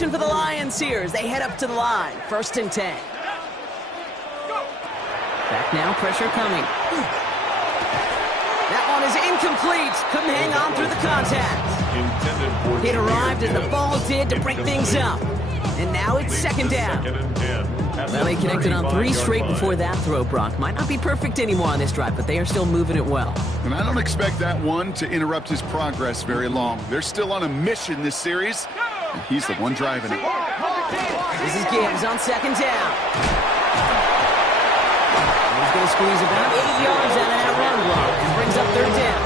formation for the Lions here as they head up to the line. 1st and 10. Back now, pressure coming. That one is incomplete. Couldn't hang on through the contact. It arrived as the ball did to break things up. And now it's 2nd down. Well, they connected on 3 straight before that throw, Brock. Might not be perfect anymore on this drive, but they are still moving it well. And I don't expect that one to interrupt his progress very long. They're still on a mission this series, and he's the one driving it. This is Gibbs on 2nd down. He's going to squeeze about 8 yards out of that run block and brings up 3rd down.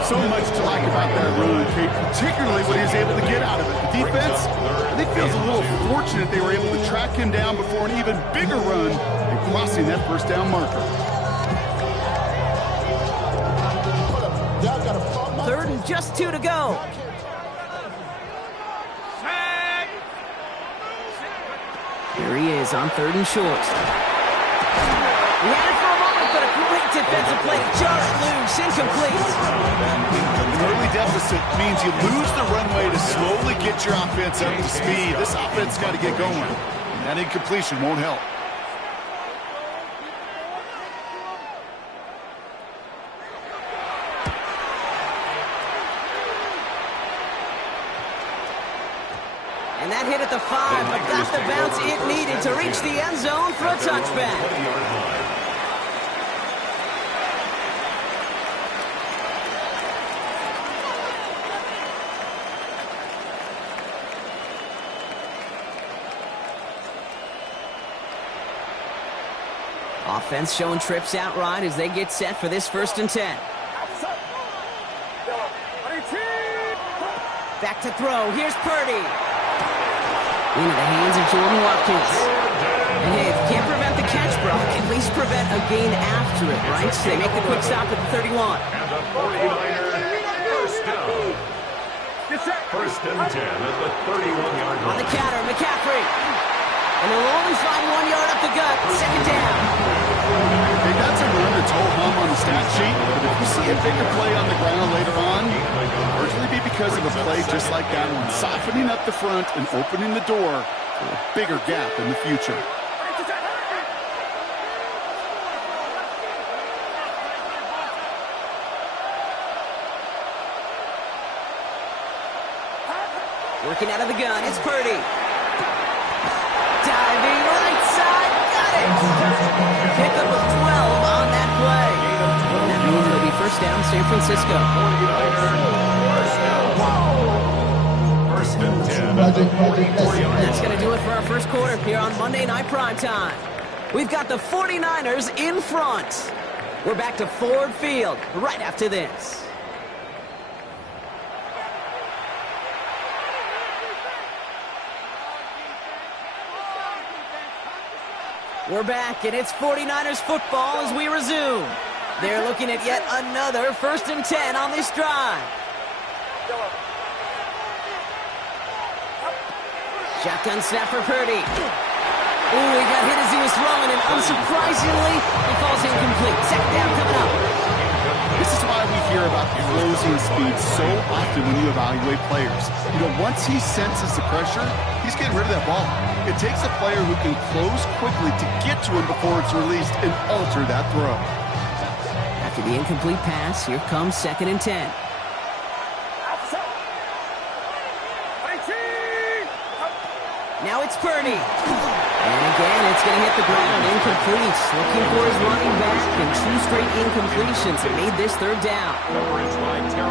So much to like about that run, Kate, particularly what he was able to get out of it. The defense, I think, feels a little fortunate they were able to track him down before an even bigger run and crossing that 1st down marker. 3rd and just 2 to go. Here he is on 3rd and short. He had it for a moment, but a great defensive play to jar it loose, incomplete. An early deficit means you lose the runway to slowly get your offense up to speed. This offense got to get going. And that incompletion won't help. And that hit at the 5, but got the bounce it needed to reach the end zone for a touchback. Offense showing trips out right as they get set for this 1st and 10. Back to throw. Here's Purdy. Into the hands of Jordan Watkins. And hey, if you can't prevent the catch, Brock, at least prevent a gain after it, right? So they make the quick stop at the 31. And the 49ers, 1st down. 1st and 10 at the 31-yard line. On the counter, McCaffrey. And they'll only find 1 yard up the gut. 2nd down. Hey, that's a run that's whole hum on the stat sheet, but if you see a bigger play on the ground later on, it'll largely be because of a play just like that one, softening up the front and opening the door for a bigger gap in the future. Working out of the gun, it's Purdy. Diving right side, got it! Pickup of 12 on that play. And that means it'll be 1st down, San Francisco. 1st and 10. That's going to do it for our 1st quarter here on Monday Night Primetime. We've got the 49ers in front. We're back to Ford Field right after this. We're back, and it's 49ers football as we resume. They're looking at yet another 1st and 10 on this drive. Shotgun snap for Purdy. Ooh, he got hit as he was throwing, and unsurprisingly, he falls incomplete. 2nd down coming up. This is why we hear about closing speed so often when you evaluate players. You know, once he senses the pressure, he's getting rid of that ball. It takes a player who can close quickly to get to him before it's released and alter that throw. After the incomplete pass, here comes 2nd and 10. Now it's Purdy. And again, it's going to hit the ground, incomplete. Looking for his running back, and 2 straight incompletions that made this 3rd down.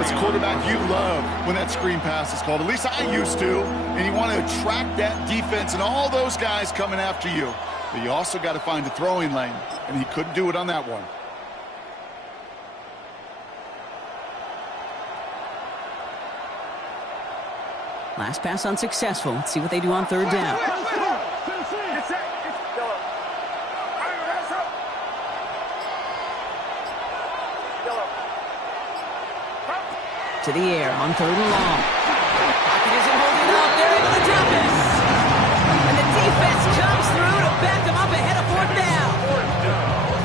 It's quarterback you love when that screen pass is called. At least I used to. And you want to attract that defense and all those guys coming after you. But you also got to find a throwing lane, and he couldn't do it on that one. Last pass unsuccessful. Let's see what they do on 3rd down. To the air on 3rd and long. Pocket isn't holding up. They're able to drop it. And the defense comes through to back them up ahead of 4th down.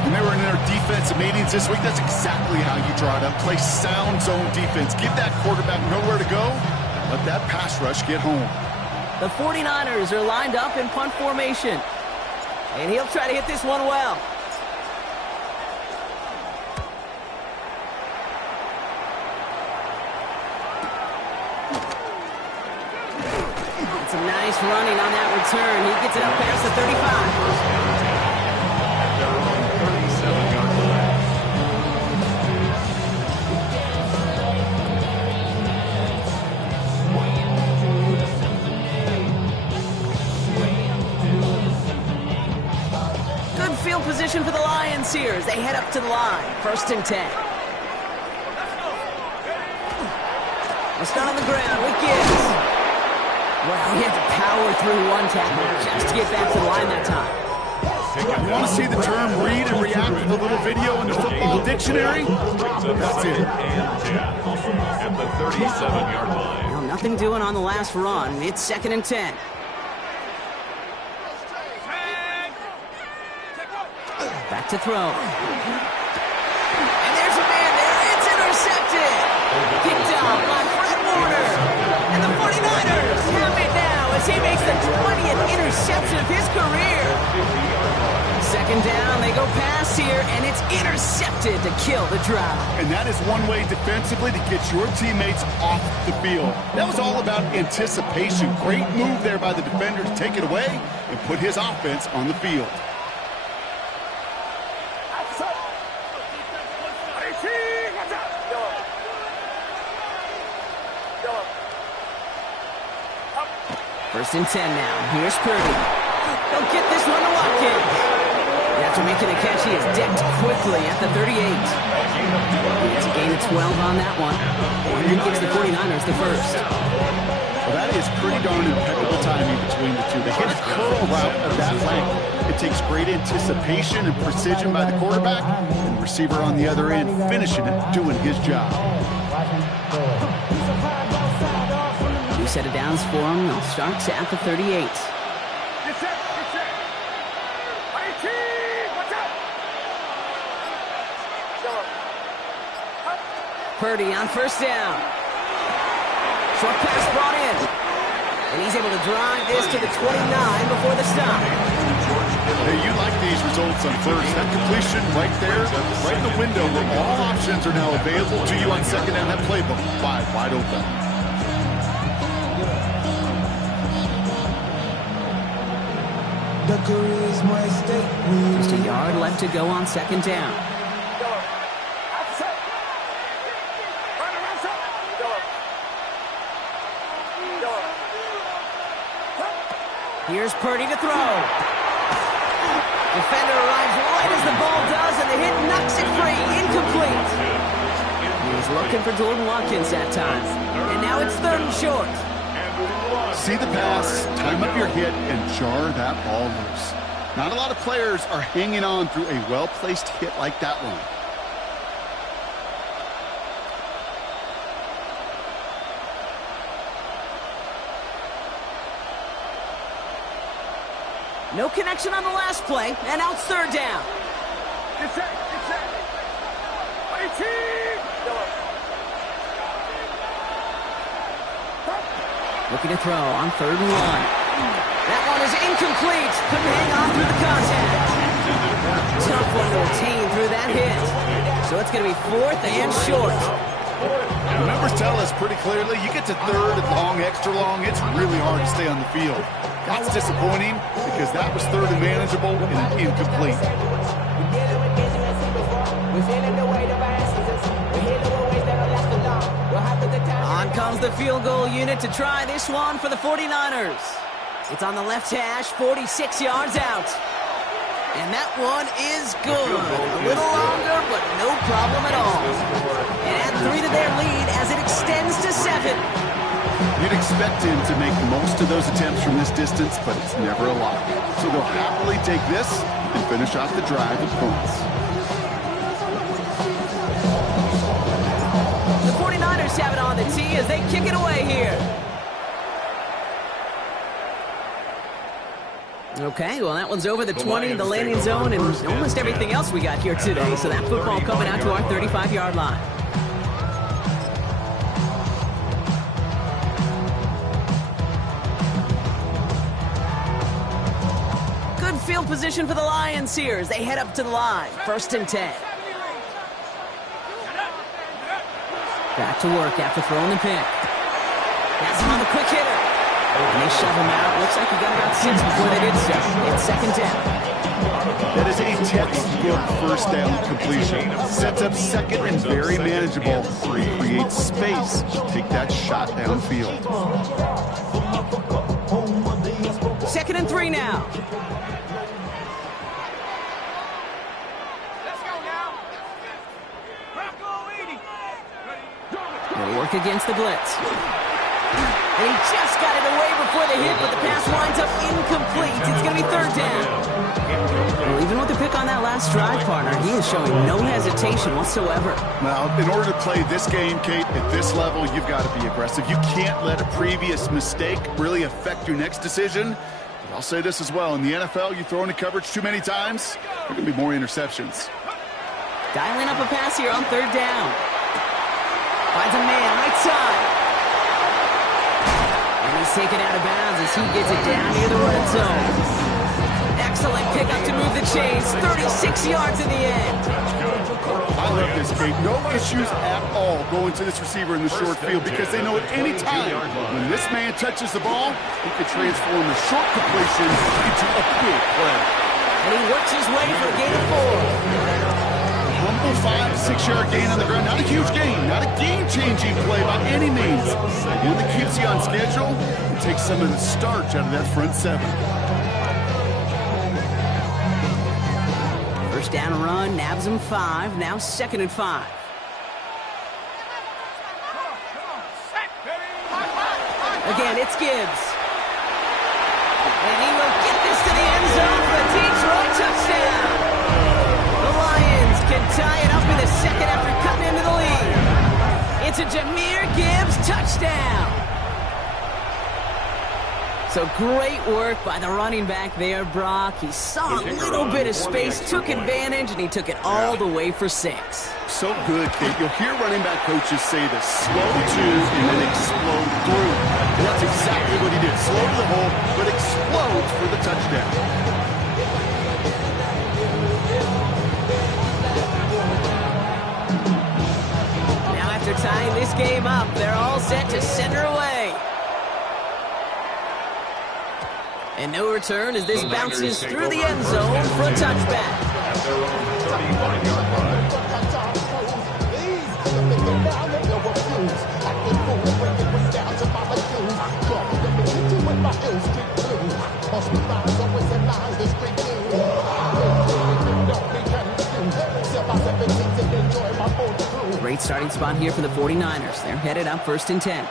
When they were in their defensive meetings this week, that's exactly how you draw it up. Play sound zone defense. Give that quarterback nowhere to go. Let that pass rush get home. The 49ers are lined up in punt formation. And he'll try to hit this one well. Some nice running on that return. He gets it up past the 35. They're on 37-yard line. Good field position for the Lions here as they head up to the line. 1st and 10. It's not on the ground with Gibbs. Well, he had to power through one tackle just to get back to the line that time. You want to see the term read and react with a little video in the football dictionary? That's it. At the 37-yard line. Well, nothing doing on the last run. It's 2nd and 10. Back to throw. And there's a man there. It's intercepted. Picked up by Fred Warner. And the 49ers have it now as he makes the 20th interception of his career. 2nd down, they go pass here, and it's intercepted to kill the drive. And that is one way defensively to get your teammates off the field. That was all about anticipation. Great move there by the defender to take it away and put his offense on the field. First and 10 now. Here's Purdy. They'll get this one to Watkins. And after making a catch, he is decked quickly at the 38. It's a gain of 12 on that one. And he gives the 49ers the first. Well, that is pretty darn impeccable timing between the two. They hit a curl route of that length. It takes great anticipation and precision by the quarterback, and the receiver on the other end finishing it, doing his job. New set of downs for him. They'll start at the 38. Purdy on 1st down. Short pass brought in. And he's able to drive this to the 29 before the stop. Hey, you like these results on 1st. That completion right there, right in the window where all options are now available to you on 2nd down. That playbook wide open. Just a yard left to go on 2nd down. Here's Purdy to throw. Defender arrives right as the ball does, and the hit knocks it free. Incomplete. He was looking for Jordan Watkins that time. And now it's 3rd and short. See the pass, time up your hit, and jar that ball loose. Not a lot of players are hanging on through a well-placed hit like that one. No connection on the last play, and now it's 3rd down. Looking to throw on 3rd and 1. That one is incomplete. Couldn't hang on through the contact. Tough one to attain through that hit. So it's going to be 4th and short. The numbers tell us pretty clearly, you get to 3rd and long, extra long, it's really hard to stay on the field. That's disappointing because that was 3rd and manageable and incomplete. On comes the field goal unit to try this one for the 49ers. It's on the left hash, 46 yards out. And that one is good. A little longer, but no problem at all. And add 3 to their lead as it extends to 7. You'd expect him to make most of those attempts from this distance, but it's never a lot. So they'll happily take this and finish off the drive with points. The 49ers have it on the tee as they kick it away here. Okay, well, that one's over the 20, the landing zone, and almost everything else we got here today. So that football coming out to our 35-yard line. field position for the Lions here as they head up to the line. 1st and 10. Back to work after throwing the pick. That's him on the quick hitter. And they shove him out. Looks like he got about 6 before they did so. It's 2nd down. That is a textbook first down completion. Sets up second and very manageable. Creates space. Take that shot downfield. 2nd and 3 now. They'll work against the blitz. And he just got it away before the hit, but the pass winds up incomplete. It's going to be 3rd down. Well, even with the pick on that last drive, partner, he is showing no hesitation whatsoever. Now, in order to play this game, Kate, at this level, you've got to be aggressive. You can't let a previous mistake really affect your next decision. But I'll say this as well. In the NFL, you throw into coverage too many times, there are going to be more interceptions. Dialing up a pass here on 3rd down. Finds a man right side. And he's taken out of bounds as he gets it down near the red zone. Excellent pickup to move the chains. 36 yards in the end. I love this, Kate. No issues at all going to this receiver in the short field because they know at any time when this man touches the ball, he can transform a short completion into a big play. And he works his way for a gain of 4. Humble 5-6 yard gain on the ground. Not a huge gain, not a game-changing play by any means. One that keeps you on schedule and takes some of the starch out of that front 7. First down run, nabs him 5. Now 2nd and 5. Again, it's Gibbs. And he will get this to the end zone for a Detroit touchdown. The Lions can tie it up in the 2nd after cutting into the lead. It's a Jahmyr Gibbs touchdown. So great work by the running back there, Brock. He saw a little bit of space, took advantage, and he took it all the way for 6. So good, Kate. You'll hear running back coaches say this: slow to and then explode through. And that's exactly what he did. Slow to the hole, but explodes for the touchdown. Now after tying this game up, they're all set to send her away. And no return as this bounces through the end zone for a touchback. Great starting spot here for the 49ers. They're headed up 1st and 10.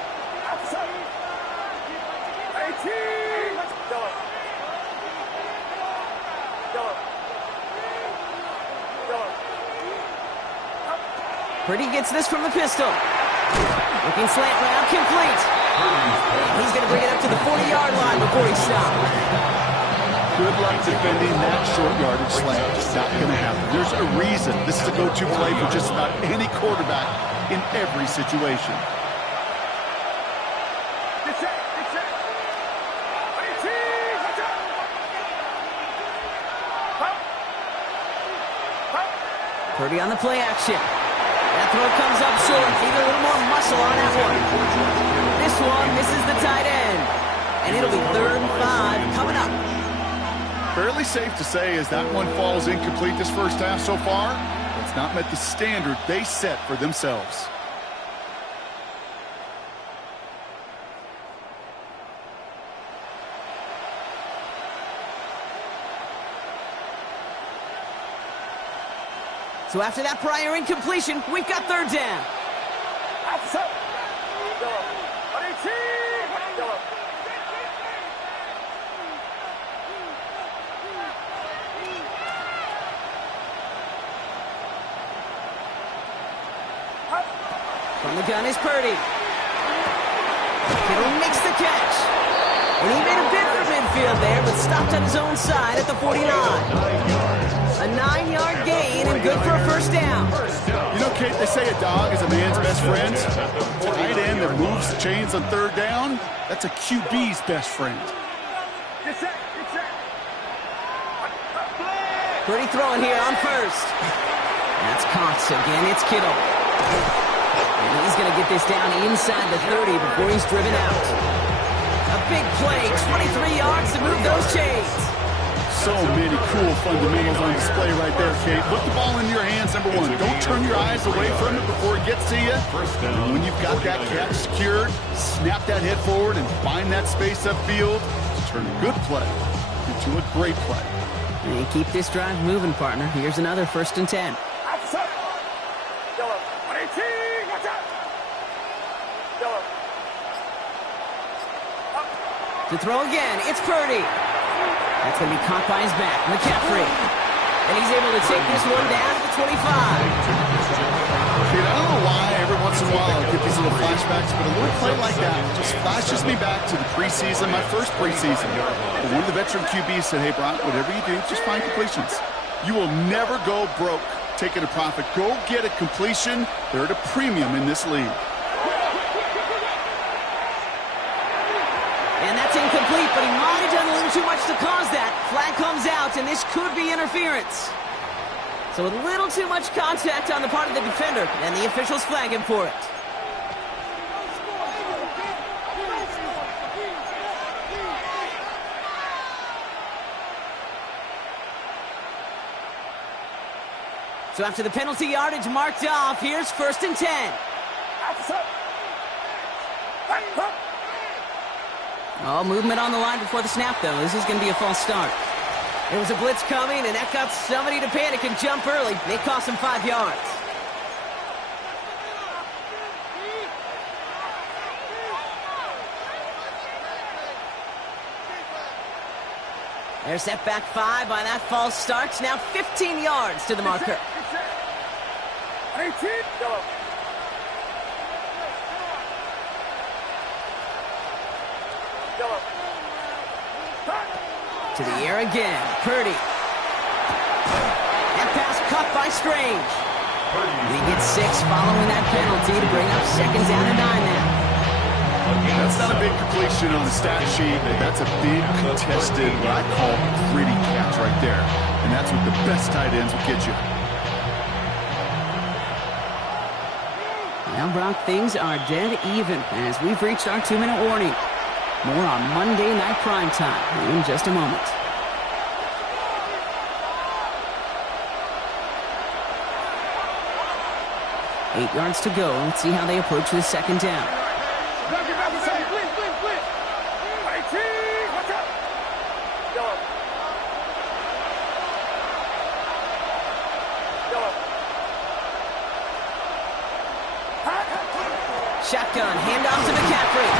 Purdy gets this from the pistol. Looking slant route, complete. He's going to bring it up to the 40-yard line before he stops. Good luck defending that short yardage slant. It's not going to happen. There's a reason this is a go-to play for just about any quarterback in every situation. Purdy on the play action. That throw comes up short. Need a little more muscle on that one. This one misses the tight end. And it'll be 3rd and 5 coming up. Fairly safe to say as that one falls incomplete this first half so far, it's not met the standard they set for themselves. So after that prior incompletion, we've got 3rd down. From the gun is Purdy. Kittle makes the catch. And he made a bid for midfield there, but stopped on his own side at the 49. A 9-yard gain and good for a 1st down. You know, Kate, they say a dog is a man's best friend. Tight end that moves the chains on 3rd down, that's a QB's best friend. Pretty throwing here on first. That's caught. Again, it's Kittle. And he's going to get this down inside the 30 before he's driven out. A big play, 23 yards to move those chains. So many cool fundamentals on display right there, Kate. Put the ball in your hands, number one. Don't turn your eyes away from it before it gets to you. And when you've got that catch secured, snap that head forward and find that space upfield to turn a good play into a great play. And keep this drive moving, partner. Here's another 1st and 10. To throw again, it's Purdy. That's going to be caught by his back, McCaffrey. And he's able to take this one down to the 25. Dude, I don't know why every once in a while I get these little flashbacks, but a little play like that just flashes me back to the preseason, my first preseason. And one of the veteran QBs said, hey, Brian, whatever you do, just find completions. You will never go broke taking a profit. Go get a completion. They're at a premium in this league. And that's incomplete, but he might have done a little too much to cause that. Flag comes out, and this could be interference. So a little too much contact on the part of the defender, and the officials flag him for it. So after the penalty yardage marked off, here's 1st and 10. Oh, movement on the line before the snap, though. This is going to be a false start. There was a blitz coming, and that got somebody to panic and jump early. It cost him 5 yards. They're set back 5 by that false start. Now 15 yards to the marker. 18. Go. To the air again, Purdy. That pass caught by Strange. He gets 6 following that penalty to bring up 2nd down and 9 now. That's not a big completion on the stat sheet. That's a big contested, what I call gritty catch right there. And that's what the best tight ends will get you. Now, Brock, things are dead even as we've reached our 2-minute warning. More on Monday Night Primetime in just a moment. Eight yards to go. Let's see how they approach this 2nd down. Shotgun, handoff to McCaffrey.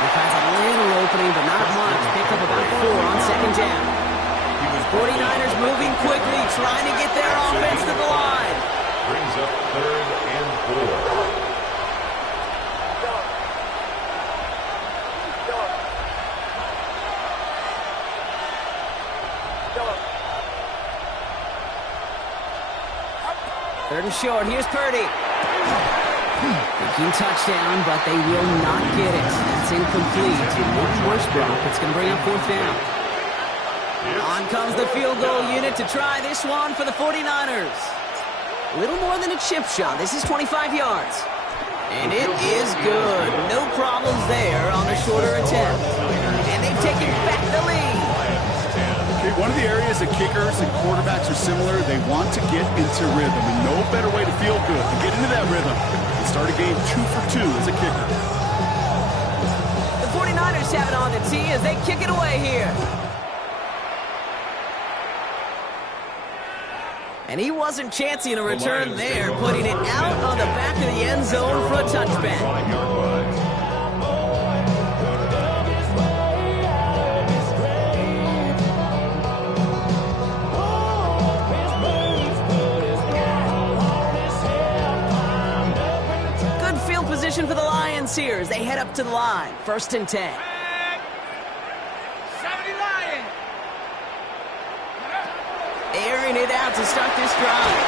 He finds a little opening, but not much. Picked up about 4 on 2nd down. 49ers moving quickly, trying to get their offense to the line. Brings up 3rd and 4. Third and short, here's Purdy. Thinking touchdown, but they will not get it. That's incomplete. One worse, Brock. It's going to bring up 4th down. On comes the field goal unit to try this one for the 49ers. A little more than a chip shot. This is 25 yards. And it is good. No problems there on the shorter attempt. And they've taken back the lead. Okay, one of the areas that kickers and quarterbacks are similar, they want to get into rhythm. And no better way to feel good, to get into that rhythm, and start a game 2 for 2 as a kicker. The 49ers have it on the tee as they kick it away here. And he wasn't chancing a return there, putting it out on the back of the end zone for a touchback. Good field position for the Lions here as they head up to the line. 1st and 10. Airing it out to start this drive.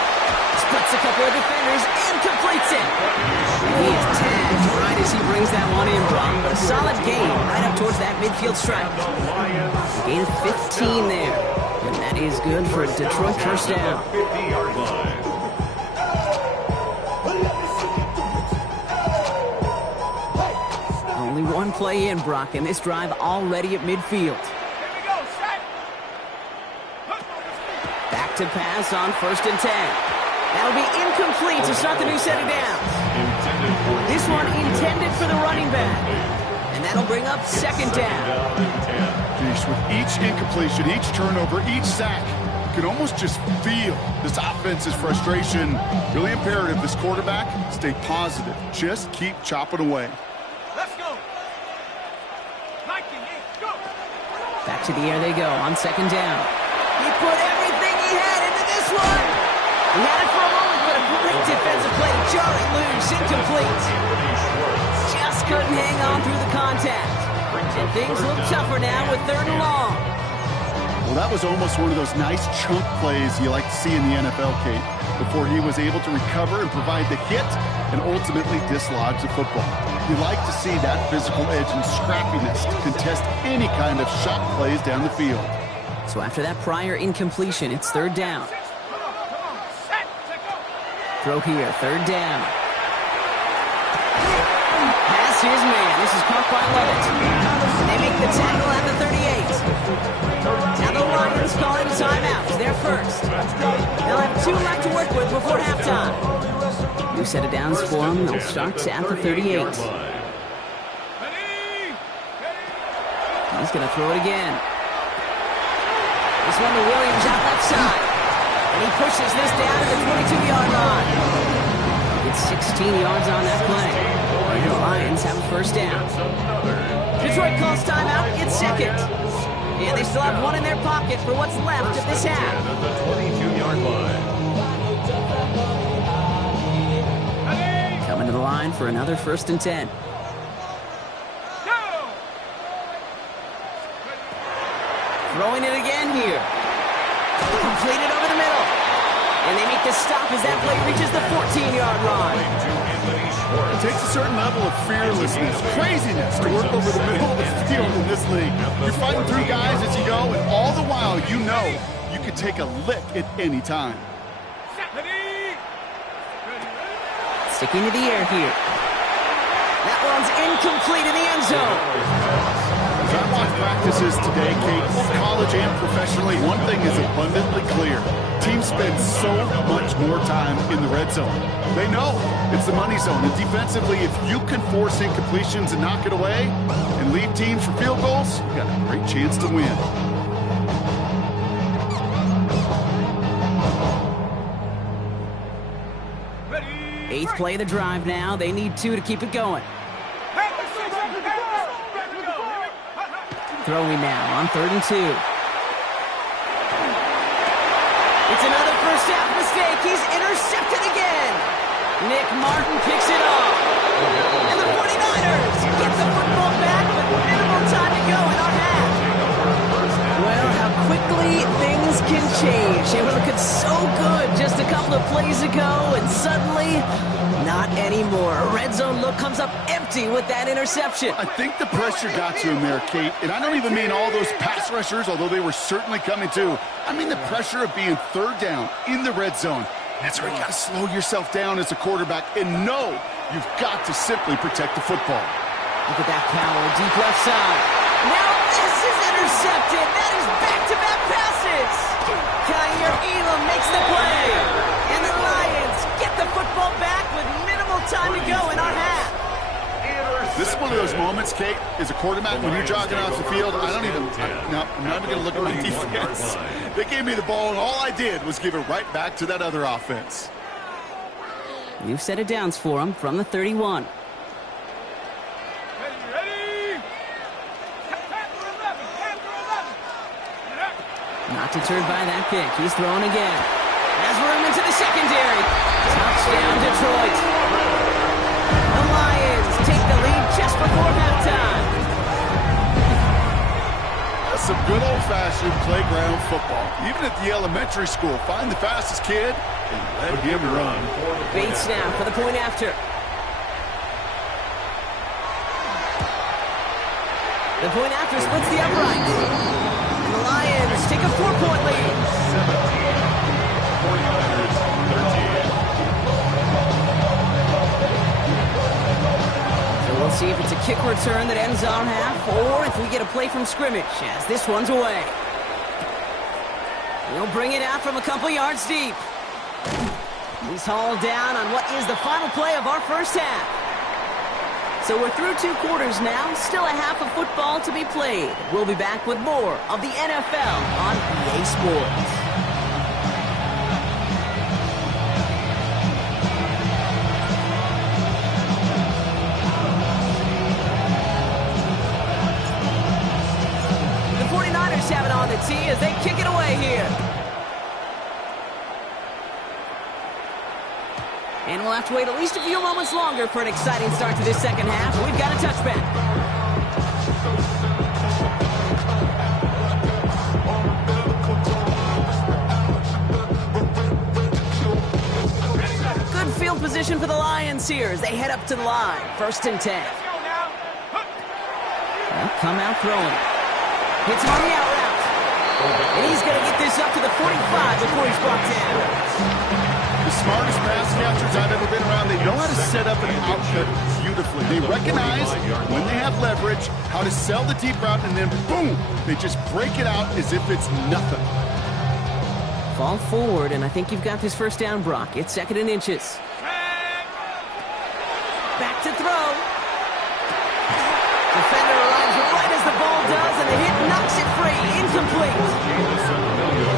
Splits a couple of defenders and completes it. And he is tagged right as he brings that one in, Brock. But a solid gain right up towards that midfield stripe. Gain of 15 there. And that is good for a Detroit first down. 50-yard line. Only one play in, Brock, and this drive already at midfield. Back to pass on 1st and 10. That'll be incomplete to start the new set of downs. This one intended for the running back. And that'll bring up 2nd down. With each incompletion, each turnover, each sack, you can almost just feel this offense's frustration. Really imperative this quarterback stay positive. Just keep chopping away. Let's go. Back to the air they go on 2nd down. He put everything he had into this one. He had it for a moment, but a great defensive play to jar it loose. Incomplete. Just couldn't hang on through the contact. And things look tougher now with 3rd and long. Well, that was almost one of those nice chunk plays you like to see in the NFL, Kate, before he was able to recover and provide the hit and ultimately dislodge the football. You like to see that physical edge and scrappiness to contest any kind of shot plays down the field. So after that prior incompletion, it's 3rd down. Throw here, 3rd down. Pass his man. This is caught by Levitt. They make the tackle at the 38. Now the Lions calling a timeout. They're first. They'll have 2 left to work with before halftime. New set of downs for them. They'll start at the 38. He's going to throw it again. This one to Williams out left side. And he pushes this down to the 22-yard line. It's 16 yards on that play. And the Lions have a first down. Detroit calls timeout. It's 2nd. And they still have one in their pocket for what's left of this half. At the 22-yard line. Coming to the line for another 1st and 10. Throwing it again here. Completed over the middle. And they make the stop as that play reaches the 14-yard line. It takes a certain level of fearlessness, craziness to work over the middle of the field in this league. You're fighting through guys as you go, and all the while you know you can take a lick at any time. Sticking to the air here. That one's incomplete in the end zone. As I watch practices today, Kate, both college and professionally, one thing is abundantly clear. Teams spend so much more time in the red zone. They know it's the money zone. And defensively, if you can force incompletions and knock it away and lead teams for field goals, you got a great chance to win. Eighth play of the drive now. They need 2 to keep it going. Throwing now on 3rd and 2. It's another first half mistake. He's intercepted again. Nick Martin picks it off. And the 49ers get the football back with minimal time to go in our half. Well, how quickly things can change. They were looking so good just a couple of plays ago, and suddenly, not anymore. A red zone look comes up empty with that interception. I think the pressure got to him there, Kate. And I don't even mean all those pass rushers, although they were certainly coming too. I mean the pressure of being 3rd down in the red zone. That's where you got to slow yourself down as a quarterback and know you've got to simply protect the football. Look at that power, deep left side. Now this is intercepted. That is back-to-back passes. Kyer Elam makes the play. And the Lions get the football back with minimal time to go in our half. This is one of those moments, Kate, as a quarterback, when you're jogging off the field, I'm not even going to look at my defense. They gave me the ball, and all I did was give it right back to that other offense. New set of downs for him from the 31. Not deterred by that pick. He's throwing again. Has room into the secondary. Touchdown, Detroit. The Lions take the lead just before halftime. That's some good old-fashioned playground football. Even at the elementary school, find the fastest kid and let him run. Bates now for the point after. The point after splits the upright. And the Lions take a 4-point lead. 49ers 13. So we'll see if it's a kick return that ends our half, or if we get a play from scrimmage, as this one's away. He'll bring it out from a couple yards deep. He's hauled down on what is the final play of our first half. So we're through 2 quarters now, still a half of football to be played. We'll be back with more of the NFL on EA Sports. The 49ers have it on the tee as they kick it away here. And we'll have to wait at least a few moments longer for an exciting start to this second half. We've got a touchback. Good field position for the Lions here as they head up to the line. 1st and 10. They'll come out throwing. Hits him on the out route. And he's going to get this up to the 45 before he's brought down. The smartest pass catchers I've ever been around, they know how to set up an outfit beautifully. They recognize when they have leverage, how to sell the deep route, and then boom, they just break it out as if it's nothing. Fall forward, and I think you've got this first down, Brock. It's 2nd and inches. Back to throw. Defender arrives right as the ball does, and the hit knocks it free. Incomplete.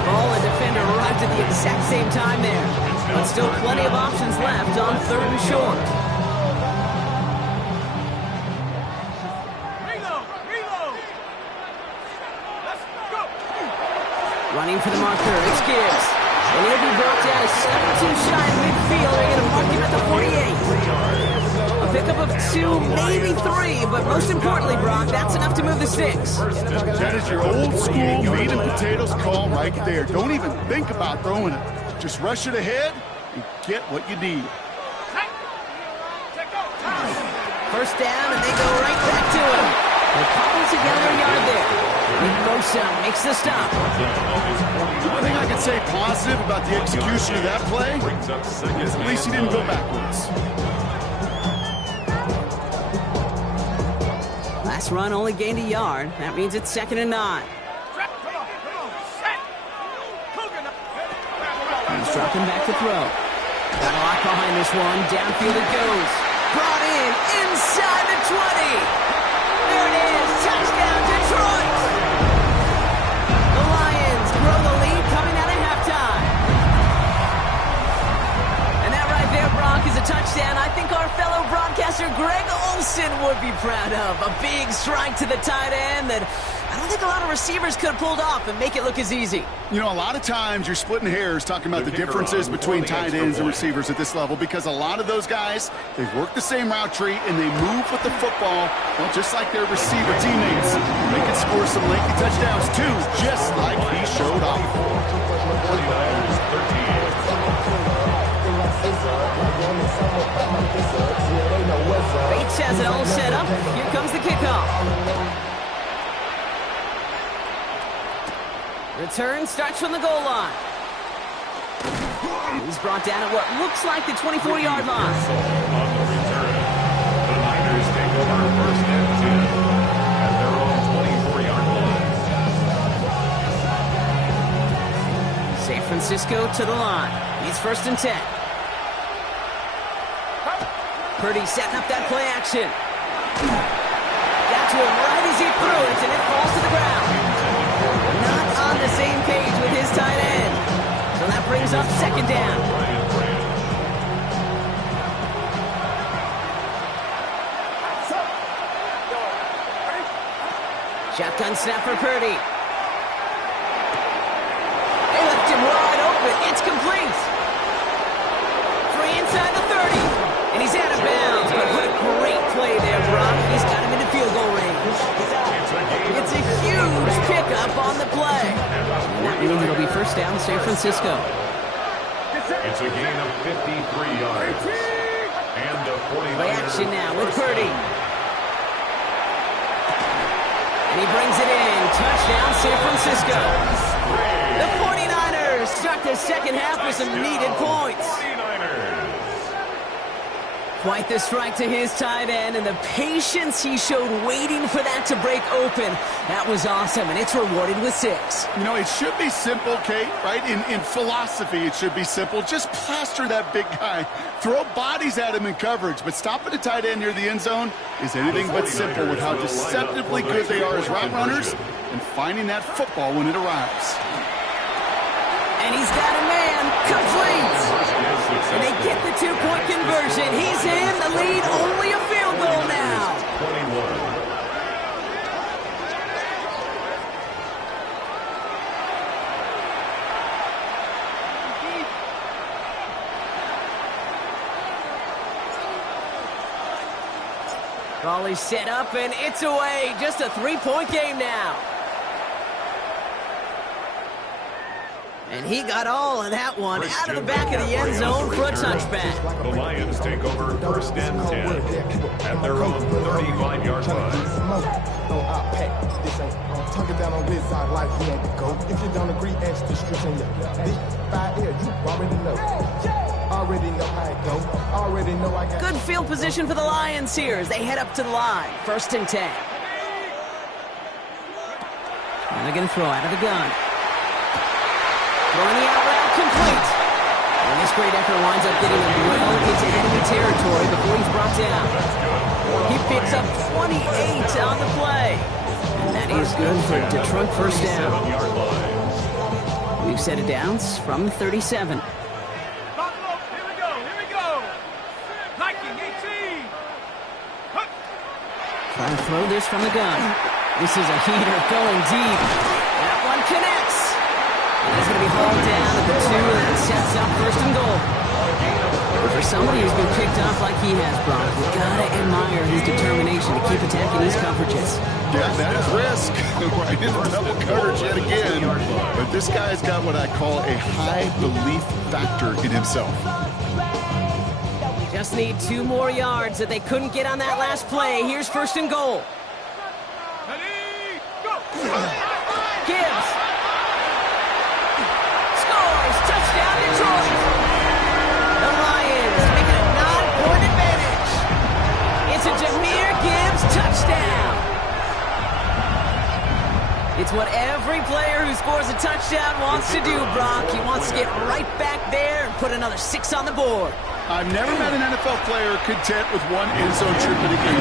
Ball and defender arrived at the exact same time there. But still plenty of options left on 3rd and short. Reload! Let's go! Running for the marker, it's Gibbs. And he'll be brought down a step or 2 shy of midfield. They're going to mark him at the 48. A pickup of 2, maybe 3, but most importantly, Brock, that's enough to move the sticks. That is your old school meat and potatoes call right there. Don't even think about throwing it. Just rush it ahead and get what you need. First down, and they go right back to him. They cobble together a yard there. Nick Bosa makes the stop. One thing I can say positive about the execution of that play is at least he didn't go backwards. Last run only gained a yard. That means it's 2nd and 9. He's dropping back to throw. Got a lock behind this one. Downfield it goes. Brought in inside the 20. There it is. Touchdown, Detroit. The Lions grow the lead coming out of halftime. And that right there, Brock, is a touchdown I think our fellow broadcaster Greg Olsen would be proud of. A big strike to the tight end that I don't think a lot of receivers could have pulled off and make it look as easy. You know, a lot of times you're splitting hairs talking about the differences between tight ends and receivers at this level because a lot of those guys, they work the same route tree and they move with the football, well, just like their receiver teammates. They can score some lengthy touchdowns too, just like he showed off. 49ers 13. Bates has it all set up. Here comes the kickoff. Return starts from the goal line. He's brought down at what looks like the 24-yard line. On the return, the Niners take over 1st and 10 at their own 24-yard line. San Francisco to the line. He's 1st and 10. Purdy setting up that play action. Got to him right as he threw it, and it falls to the ground. Not on the same page with his tight end. So that brings up 2nd down. Shotgun snap for Purdy. They left him wide open. It's complete. Free inside the 30. And he's out of bounds, but what a great play there, Brock. He's got him into field goal range. It's a huge pickup on the play. And that means it'll be 1st down, San Francisco. It's a gain of 53 yards. And a 49. Play action now with Purdy. And he brings it in. Touchdown, San Francisco. The 49ers start the second half with some needed points. 49ers. Quite the strike to his tight end, and the patience he showed waiting for that to break open. That was awesome, and it's rewarded with 6. You know, it should be simple, Kate, right? In philosophy, it should be simple. Just plaster that big guy. Throw bodies at him in coverage, but stopping a tight end near the end zone is anything but simple with how deceptively good they are as route runners and finding that football when it arrives. And he's got a man. Complete. And they get the 2-point conversion. He's in the lead. Only a field goal now. 21. Ball is set up, and it's away. Just a 3-point game now. And he got all of that one out of the back of the end zone for a touchback. The Lions take over first and 10 at their own 35-yard line. Tuck it down on his side like he ain't the GOAT. If you don't agree, ask the streets on your big 5 here. You already know. Already know how it go. Already know I got. Good field position for the Lions here as they head up to the line. First and 10. And they're going to throw out of the gun. Throwing the out route complete. And this great effort winds up getting him well into enemy territory before he's brought down. He picks up 28 on the play. And that is good for Detroit first down. We've set it downs from 37. Here we go. Nike 18. Trying to throw this from the gun. This is a heater going deep. That one connects. And he's going to be hauled down at the 2, and that sets up first and goal. But for somebody who's been picked off like he has, Brock, you gotta admire his determination to keep attacking these coverages. Yeah, that is risk. Right into double coverage yet again. But this guy's got what I call a high belief factor in himself. Just need 2 more yards that they couldn't get on that last play. Here's first and goal. Ready, go. Gibbs. Scores. Touchdown, Detroit. The Lions making a 9-point advantage. It's a Jahmyr Gibbs touchdown. It's what every player who scores a touchdown wants to do, Brock. He wants to get right back there and put another 6 on the board. I've never met an NFL player content with one end zone trip in a game.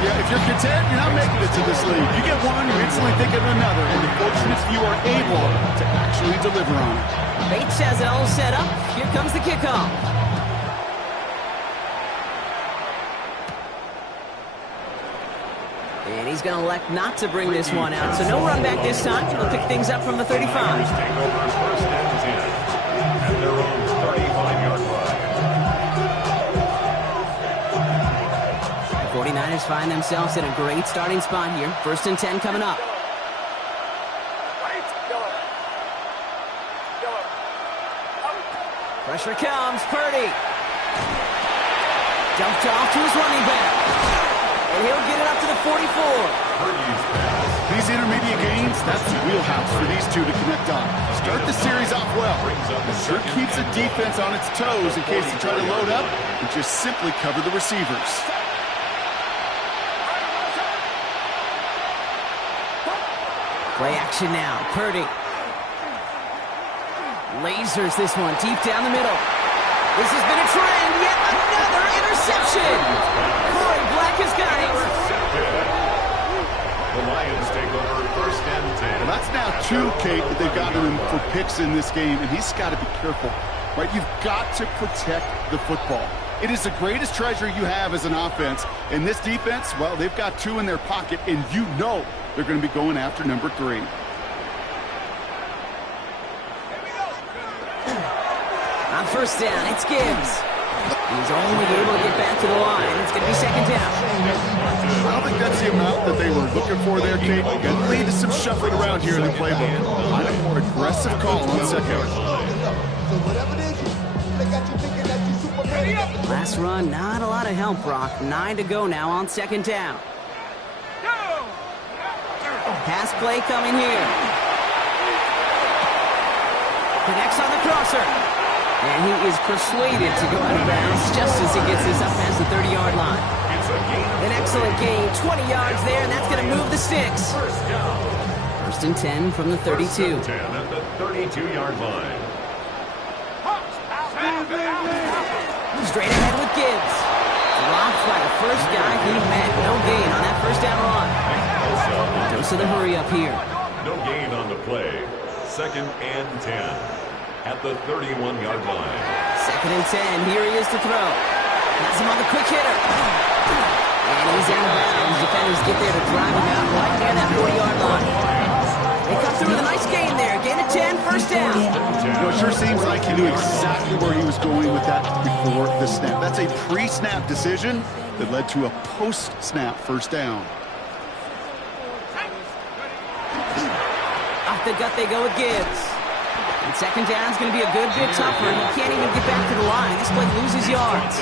Yeah, if you're content, you're not making it to this league. You get one, you instantly think of another, and the fortunate few are able to actually deliver on it. Bates has it all set up. Here comes the kickoff. And he's going to elect not to bring this one out. So no run back this time. He'll pick things up from the 35. Lions take over first and 10 at their own 35-yard line. The 49ers find themselves in a great starting spot here. First and 10 coming up. Pressure comes. Purdy. Dumped off to his running back. And he'll get it up to the 44. These intermediate gains, that's the wheelhouse for these two to connect on. Start the series off well. It sure keeps the defense on its toes in case they try to load up and just simply cover the receivers. Play action now. Purdy. Lasers this one deep down the middle. This has been a trend. Yet another interception. Corey Black has got it. The Lions take over first and 10. Well, that's now 2, Kate, that they've gotten him for picks in this game, and he's got to be careful. Right? You've got to protect the football. It is the greatest treasure you have as an offense. And this defense, well, they've got 2 in their pocket, and you know they're going to be going after number 3. On first down, it's Gibbs. He's only able to get back to the line. It's going to be second down. I don't think that's the amount that they were looking for there, Kate. Going to lead to some shuffling around here in the playbook. Find a more aggressive call on second. Last run, not a lot of help, Brock. 9 to go now on second down. Go. Pass play coming here. Connects on the crosser. And he is persuaded to go out of bounds just as he gets this up past the 30-yard line. An excellent gain, 20 yards there, and that's going to move the sticks. First and 10 from the 32. First and 10 at the 32-yard line. Straight ahead with Gibbs. Blocked by the first guy he met. No gain on that first down run. Dose of the hurry up here. No gain on the play. Second and 10 at the 31-yard line. Second and 10. Here he is to throw. Has him on the quick hitter. And he's out of bounds. Defenders get there to drive him out right near that 40-yard line. They cut through with a nice gain there. Gain of 10, first down. It sure seems like he knew exactly where he was going with that before the snap. That's a pre-snap decision that led to a post-snap first down. Off the gut they go with Gibbs. And second down is going to be a good bit tougher. He can't even get back to the line. This play loses yards.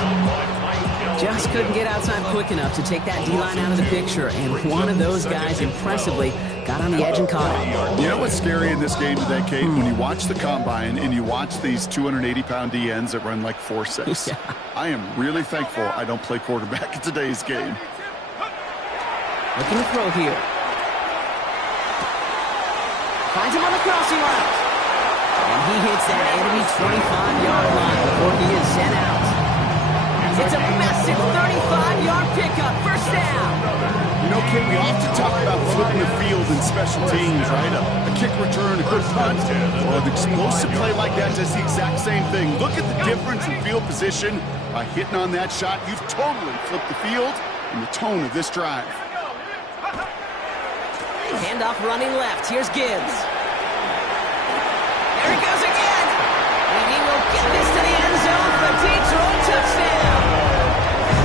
Just couldn't get outside quick enough to take that D-line out of the picture. And one of those guys impressively got on the edge and caught him. You know what's scary in this game today, Kate? When you watch the combine and you watch these 280-pound DNs that run like 4.6. Yeah. I am really thankful I don't play quarterback in today's game. Looking to throw here. Finds him on the crossing route. And he hits that enemy 25-yard line before he is sent out. It's a massive 35-yard pickup. First down. You know, Kate, we often talk about flipping the field in special teams, right? A kick return, a good punt. Well, an explosive play like that does the exact same thing. Look at the difference in field position. By hitting on that shot, you've totally flipped the field and the tone of this drive. Handoff running left. Here's Gibbs. There he goes again. And he will get this to the end zone for a Detroit touchdown.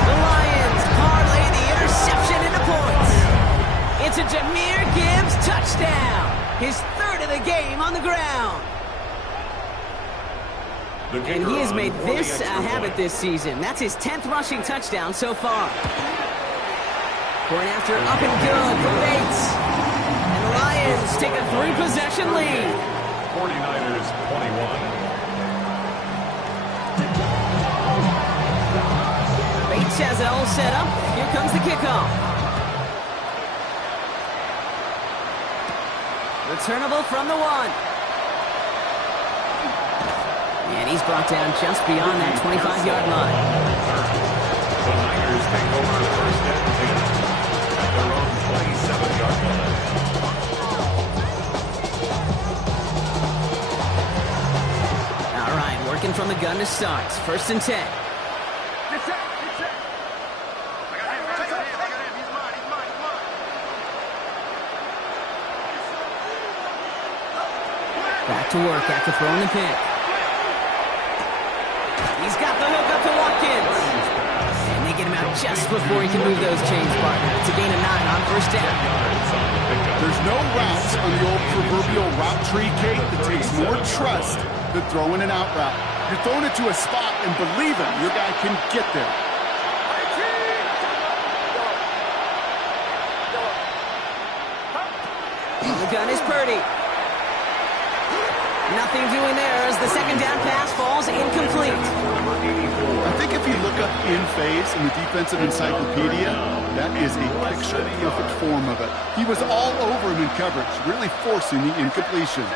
The Lions parlay the interception into points. It's a Jahmyr Gibbs touchdown. His third of the game on the ground. And he has made this a habit this season. That's his 10th rushing touchdown so far. Going after up and good for Bates. And the Lions take a 3-possession lead. 49ers 21. Bates has it all set up. Here comes the kickoff. Returnable from the 1. And he's brought down just beyond that 25-yard line. The Niners take over first and 10 at their own 27-yard line. All right, working from the gun to start. First and 10. Back to work after throwing the pick. He's got the hook up to Watkins. And they get him out just before he can move those chains, partner. It's a gain of 9 on first down. There's no routes on the old proverbial route tree, Kate, that takes more trust than throwing an out route. You're throwing it to a spot and believing your guy can get there. On the gun is Purdy. Nothing doing there as the second down pass falls incomplete. I think if you look up in phase in the defensive encyclopedia, that is a picture-perfect form of it. He was all over him in coverage, really forcing the incompletion.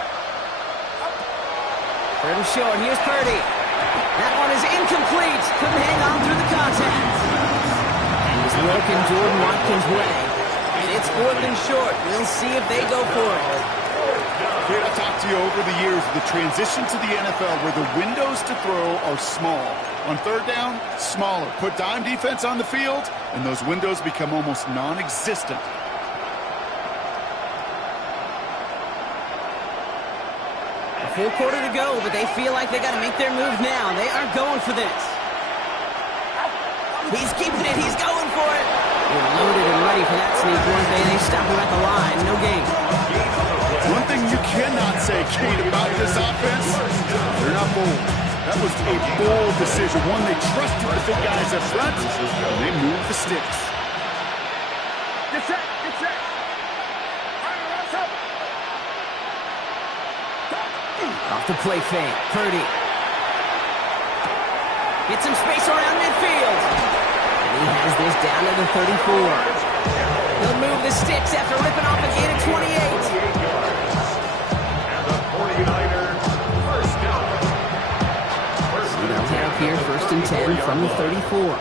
Third and short, here's Purdy. That one is incomplete. Couldn't hang on through the contact. And he's working Jordan Watkins' way. And it's fourth and short. We'll see if they go for it. Kate, I've talked to you over the years, the transition to the NFL where the windows to throw are small. On third down, smaller. Put dime defense on the field, and those windows become almost non-existent. A full quarter to go, but they feel like they got to make their move now. They are going for this. He's keeping it. He's going for it. They're loaded and ready for that sneak one. They stop him at the line. No gain. One thing you cannot say, Kate, about this offense, they're not bold. That was a bold decision, one they trusted the big guys up front, and they moved the sticks. Get set, get set. the play fake. Purdy. Gets some space around midfield. And he has this down to the 34. He'll move the sticks after ripping off a gain of 28. And the 49er first down. They'll head up here, 1st and 10 from the 34.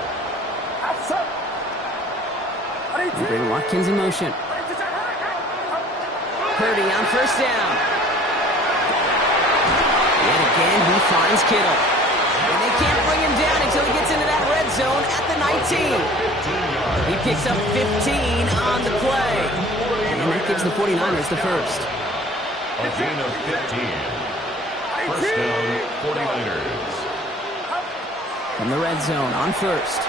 They bring Watkins in motion. Purdy on 1st down. Yet again, he finds Kittle. And they can't bring him down until he gets into that red zone at the 19. He picks up 15 on the play. And that gives the 49ers the first. A gain of 15. First down, 49ers. From the red zone on 1st.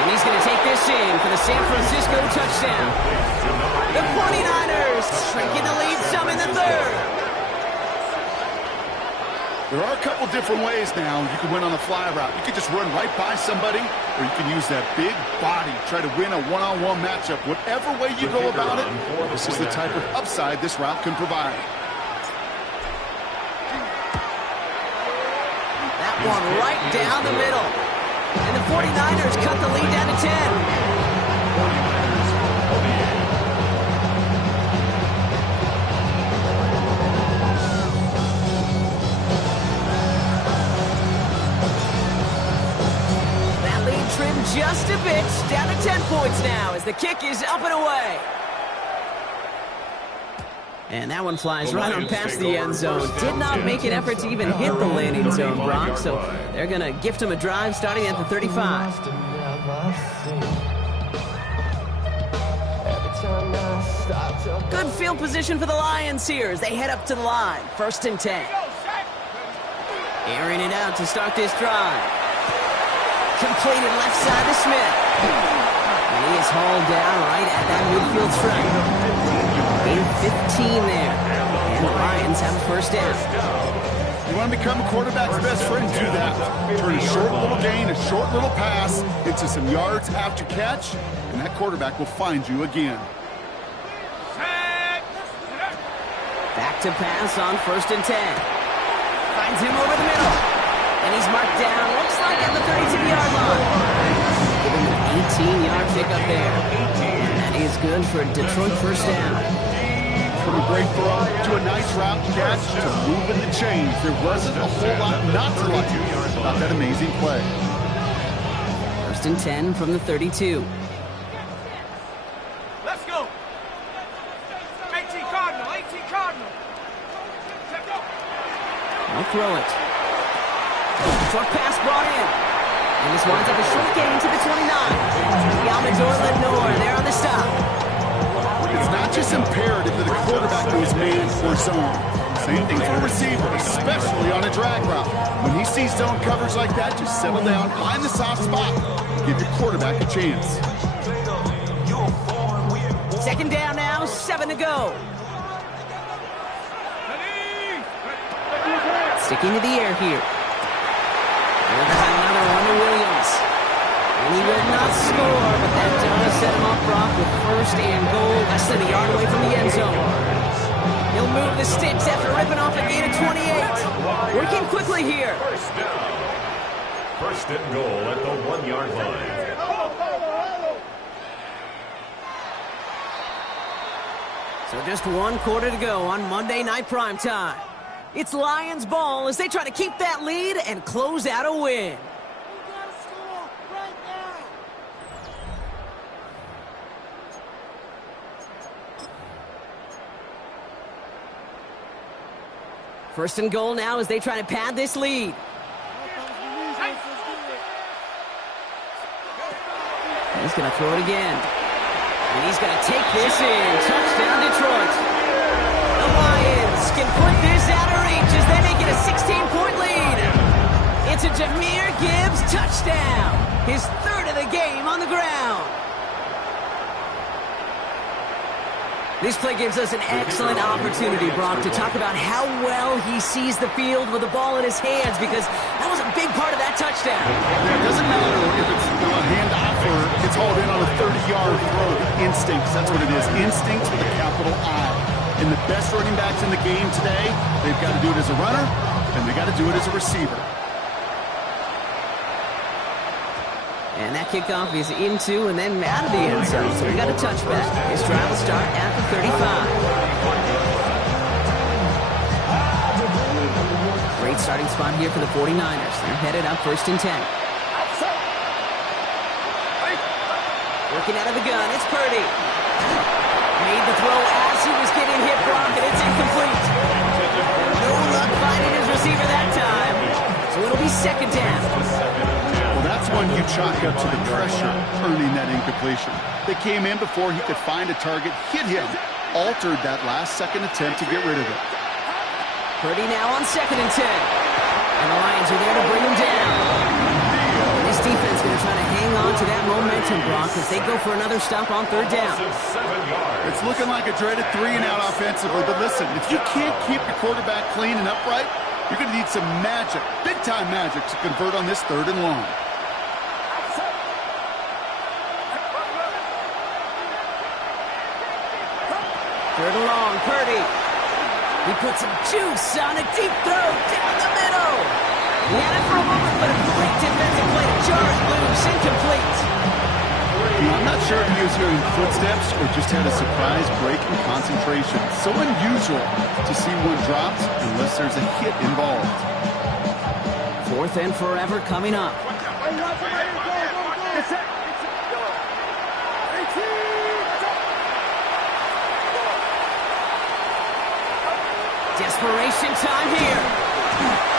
And he's going to take this in for the San Francisco touchdown. The 49ers shrinking the lead some in the 3rd. There are a couple different ways now. You can win on the fly route. You can just run right by somebody, or you can use that big body, try to win a one-on-one matchup. Whatever way you go about it, this is the type of upside this route can provide. That one right down the middle. And the 49ers cut the lead down to 10. That lead trimmed just a bit, down to 10 points now as the kick is up and away. And that one flies right on past the end zone. Did not make an effort to even hit the landing zone, Brock. So they're going to gift him a drive starting at the 35. Good field position for the Lions here as they head up to the line. 1st and 10. Airing it out to start this drive. Completed left side to Smith. And he is hauled down right at that midfield stripe. Gain 15 there. And the Lions have a 1st down. You want to become a quarterback's best friend, do that. Turn a short little gain, a short little pass into some yards after catch, and that quarterback will find you again. Back to pass on 1st and 10. Finds him over the middle. And he's marked down, looks like at the 32-yard line. Give him an 18-yard pickup there. And that is good for Detroit 1st down. From a great throw to a nice route catch to moving the chains. There wasn't a whole lot not to like about that amazing play. 1st and 10 from the 32. Let's go. 18 Cardinal, 18 Cardinal. I'll throw it. Short pass brought in. And this winds up a short gain to the 29. Almador Lenore there on the stop. It's not just imperative that a quarterback goes man or zone. Same thing for a receiver, especially on a drag route. When he sees zone coverage like that, just settle down, find the soft spot, give your quarterback a chance. 2nd down now, 7 to go. Sticking to the air here. There's another one to Williams. And he will not score, but that does set him off, Brock, with 1st and goal, less than a yard away from the end zone. He'll move the sticks after ripping off a gain of 28. Working quickly here. First down. 1st and goal at the 1-yard line. So just 1 quarter to go on Monday Night Primetime. It's Lions ball as they try to keep that lead and close out a win. First and goal now as they try to pad this lead. He's going to throw it again. And he's going to take this in. Touchdown, Detroit. The Lions can put this out of reach as they make it a 16-point lead. It's a Jahmyr Gibbs touchdown. His 3rd of the game on the ground. This play gives us an excellent opportunity, Brock, to talk about how well he sees the field with the ball in his hands, because that was a big part of that touchdown. It doesn't matter if it's a handoff or it's hauled in on a 30-yard throw. Instincts, that's what it is. Instincts with a capital I. And the best running backs in the game today, they've got to do it as a runner, and they got to do it as a receiver. And that kickoff is into and then out of the end zone. So we got a touchback. His drive will start at the 35. Great starting spot here for the 49ers. They're headed up 1st and 10. Working out of the gun, it's Purdy. Made the throw as he was getting hit, Brock, and it's incomplete. No luck finding his receiver that time. So it'll be 2nd down. Well, that's one you chalk up to the pressure earning that incompletion. They came in before he could find a target, hit him, altered that last-second attempt to get rid of it. Purdy now on 2nd and 10. And the Lions are there to bring him down. And this defense is going to try to hang on to that momentum, Brock, as they go for another stop on 3rd down. It's looking like a dreaded 3-and-out offensively, but listen, if you can't keep your quarterback clean and upright, you're going to need some magic, big-time magic, to convert on this 3rd and long. Third and long, Purdy. He puts some juice on a deep throw down the middle. He had it for a moment, but a great defensive play to jar it loose, incomplete. I'm not sure if he was hearing footsteps or just had a surprise break in concentration. So unusual to see one dropped unless there's a hit involved. 4th and forever coming up. Desperation time here.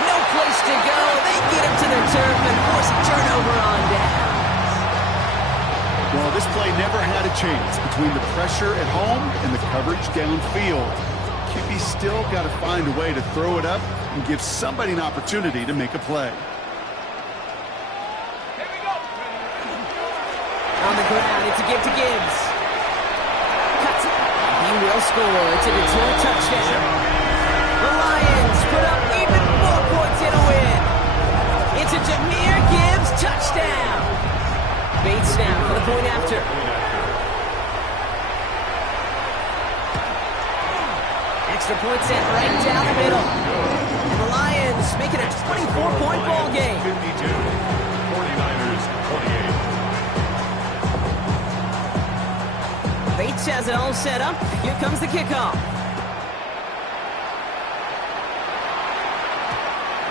No place to go. They get him to the turf and force a turnover on down. Well, this play never had a chance between the pressure at home and the coverage downfield. QB still got to find a way to throw it up and give somebody an opportunity to make a play. On the ground, it's a give to Gibbs. Cuts it. He will score. It's a Detroit touchdown. The Lions put up even more points in a win. It's a Jahmyr Gibbs touchdown. Bates now for the point after. Extra point sent right down the middle. And the Lions make it a 24-point ball game. 52, 49ers 28. Bates has it all set up. Here comes the kickoff.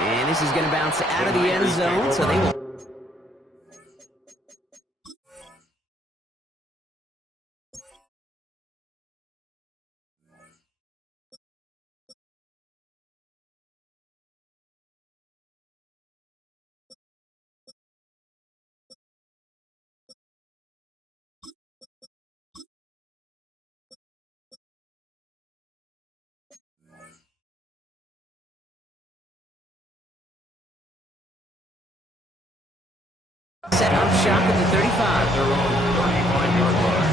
And this is going to bounce out of the end zone, so they will... set up shop at the 35. Their own 35-yard line.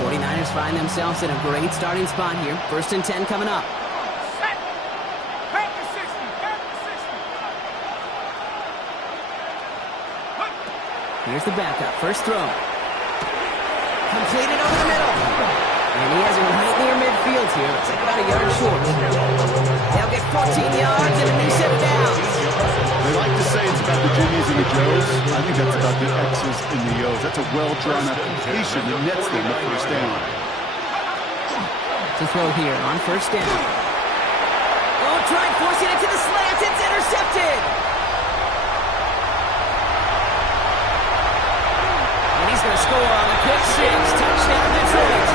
49ers find themselves in a great starting spot here. 1st and 10 coming up. Set. Back to 60. Back to 60. Here's the backup. First throw. Completed over the middle. And he has it right near midfield here. Looks like about a yard short. They'll get 14 yards and a new set of downs. They like to say it's about the Jimmies and the Joes. I think that's about the X's and the O's. That's a well-drawn-up completion that nets them the 1st down. To throw here on 1st down. Oh, tried forcing it to the slant. It's intercepted. And he's going to score on the pick six. Touchdown Detroit.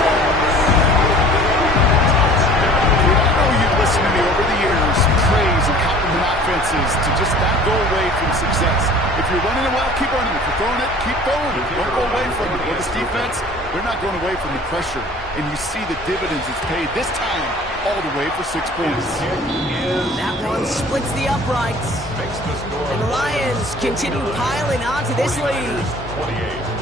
I know you've listened to me over the years, praise and compliment offenses to just not go away from success. If you're running it well, keep running. If you're throwing it, keep throwing it. Don't go away from it. With this defense, they're not going away from the pressure. And you see the dividends it's paid this time all the way for 6 points. That one splits the uprights. And the Lions continue piling onto this lead. 28.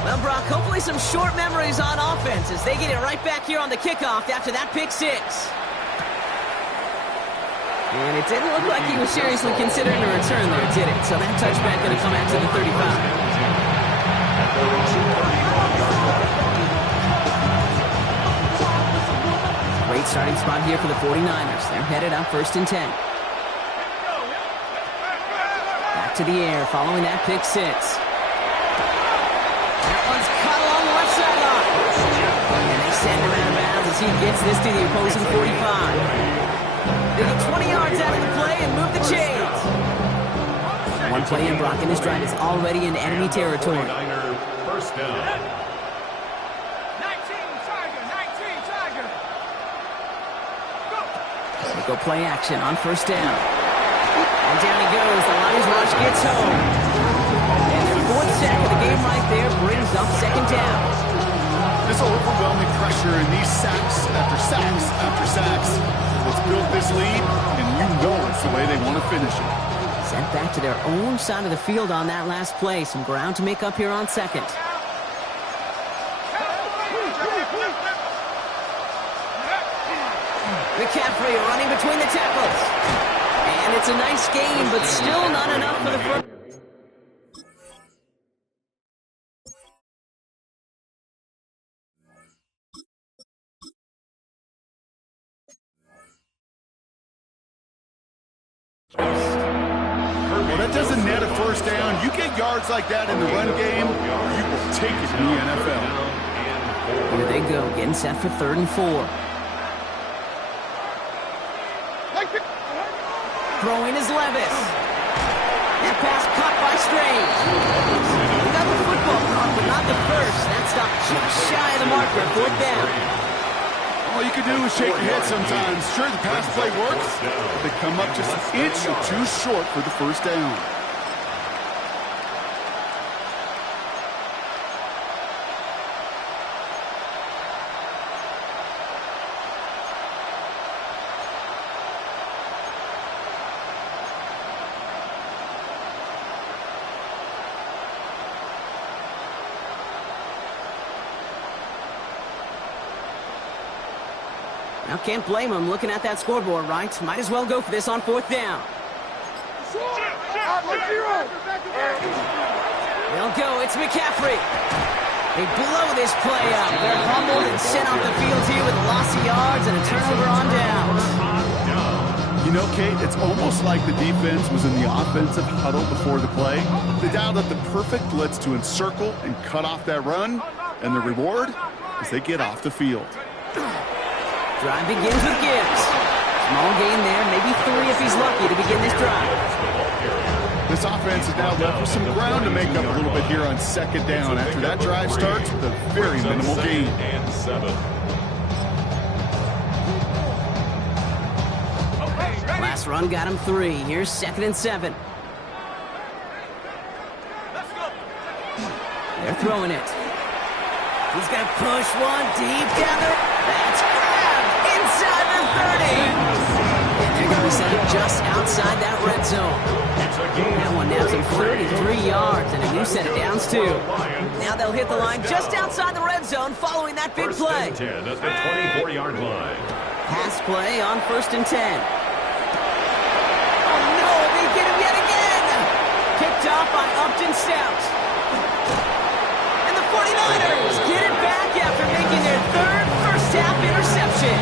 Well, Brock, hopefully some short memories on offense as they get it right back here on the kickoff after that pick six. And it didn't look like he was seriously considering a return there, did it? So that touchback going to come out to the 35. Great starting spot here for the 49ers. They're headed up 1st and 10. Back to the air following that pick six. That one's caught along the left sideline. And they send him out of bounds as he gets this to the opposing 45. They get 20 yards out of the play and move the chains. One play in, Brock, and this drive is already in enemy territory. First down. 19 Tiger. Go. They go play action on 1st down. And down he goes. The Lions rush gets home. And their 4th sack of the game right there brings up 2nd down. This overwhelming pressure and these sacks after sacks after sacks. It's built this lead, and you know it's the way they want to finish it. Sent back to their own side of the field on that last play. Some ground to make up here on 2nd. McCaffrey running between the tackles. And it's a nice gain, but still not enough for the first. Well, that doesn't net a 1st down. You get yards like that in the run game, you will take it in the NFL. Here they go, getting set for 3rd and 4. Throwing is Levis. That pass caught by Strange. He got the football caught, but not the first. That stopped just shy of the marker. 4th down. All you can do is shake your head sometimes. Sure, the pass play works, but they come up just an inch or two short for the 1st down. Now, can't blame him looking at that scoreboard, right? Might as well go for this on 4th down. They'll go. It's McCaffrey. They blow this play up. They're humbled and sent off the field here with a loss of yards and a turnover on downs. You know, Kate, it's almost like the defense was in the offensive huddle before the play. They dialed up the perfect blitz to encircle and cut off that run, and the reward is they get off the field. Drive begins with Gibbs. Small gain there, maybe 3 if he's lucky to begin this drive. This offense is now left with some ground to make up a little bit here on 2nd down after that drive starts with a very minimal gain. Last run got him 3. Here's 2nd and 7. They're throwing it. He's going to push one deep down there. That's grabbed inside the 30. And they're going to set it just outside that red zone. That one nabs him 33 yards and a new set of downs, too. Now they'll hit the line just outside the red zone following that big play. 10 at the 24-yard line. Pass play on 1st and 10. Oh, no, they get him yet again. Picked off by Upton Stout. And the 49ers get it back after making their 3rd first-half interception.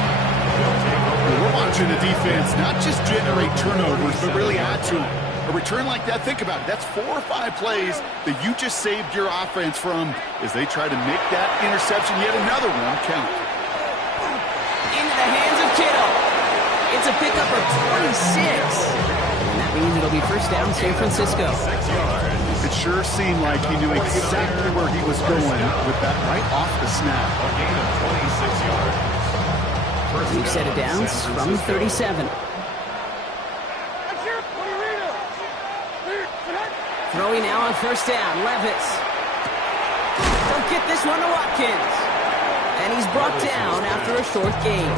We're watching the defense not just generate turnovers, but really add to them. A return like that, think about it. That's 4 or 5 plays that you just saved your offense from as they try to make that interception, yet another one, count. Into the hands of Kittle. It's a pickup of 26. And that means it'll be 1st down San Francisco. It sure seemed like he knew exactly where he was going with that right off the snap. A gain of 26 yards. New set of downs from 37. Throwing now on 1st down, Levis. Don't get this one to Watkins. And he's brought down after a short gain.